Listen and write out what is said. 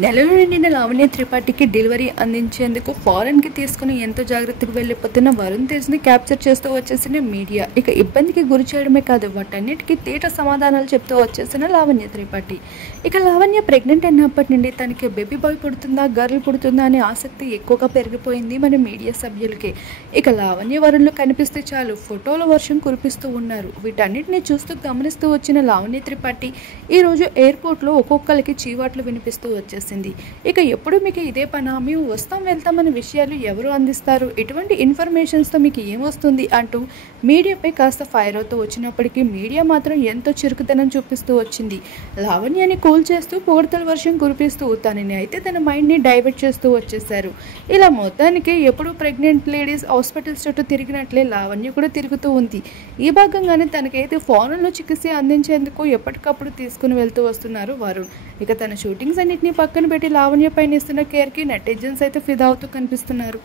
నెలలో నిండిన లావణ్య త్రిపాఠికి డెలివరీ అందించేందుకు ఫారెన్కి తీసుకుని ఎంతో జాగ్రత్తగా వెళ్ళిపోతున్న వరుణ్ తేజ్ని క్యాప్చర్ చేస్తూ వచ్చేసిన మీడియా ఇక ఇబ్బందికి గురి చేయడమే కాదు వాటన్నిటికీ తేట సమాధానాలు చెప్తూ వచ్చేసిన లావణ్య త్రిపాఠి. ఇక లావణ్య ప్రెగ్నెంట్ అయినప్పటి నుండి తనకి బేబీ బాయ్ పుడుతుందా గర్ల్ పుడుతుందా అనే ఆసక్తి ఎక్కువగా పెరిగిపోయింది మన మీడియా సభ్యులకి. ఇక లావణ్య వరుణ్లు కనిపిస్తే చాలు ఫోటోల వర్షం కురిపిస్తూ ఉన్నారు. వీటన్నిటిని చూస్తూ గమనిస్తూ వచ్చిన లావణ్య త్రిపాఠి ఈరోజు ఎయిర్పోర్ట్లో ఒక్కొక్కరికి చీవాట్లు వినిపిస్తూ వచ్చేసింది. ఇక ఎప్పుడు మీకు ఇదే పనా, మేము వస్తాం వెళ్తామనే విషయాలు ఎవరు అందిస్తారు, ఎటువంటి ఇన్ఫర్మేషన్స్తో మీకు ఏమొస్తుంది అంటూ మీడియాపై కాస్త ఫైర్ అవుతూ వచ్చినప్పటికీ మీడియా మాత్రం ఎంతో చురుకుతనం చూపిస్తూ వచ్చింది. లావణ్యాన్ని కూల్ చేస్తూ పొగడ్తల వర్షం కురిపిస్తూ తనని అయితే తన మైండ్ని డైవర్ట్ చేస్తూ వచ్చేశారు. ఇలా మొత్తానికి ఎప్పుడు ప్రెగ్నెంట్ లేడీస్ హాస్పిటల్స్ చుట్టూ తిరిగినట్లే లావణ్య కూడా తిరుగుతూ ఉంది. ఈ భాగంగానే తనకైతే ఫారెన్లో చికిత్స అందించేందుకు ఎప్పటికప్పుడు తీసుకుని వెళ్తూ వస్తున్నారు వరుణ్. ఇక తన షూటింగ్స్ అన్నింటినీ పక్కన పెట్టి లావణ్య పైన ఇస్తున్న కేర్కి నెటిజన్స్ అయితే ఫిదా అవుతూ కనిపిస్తున్నారు.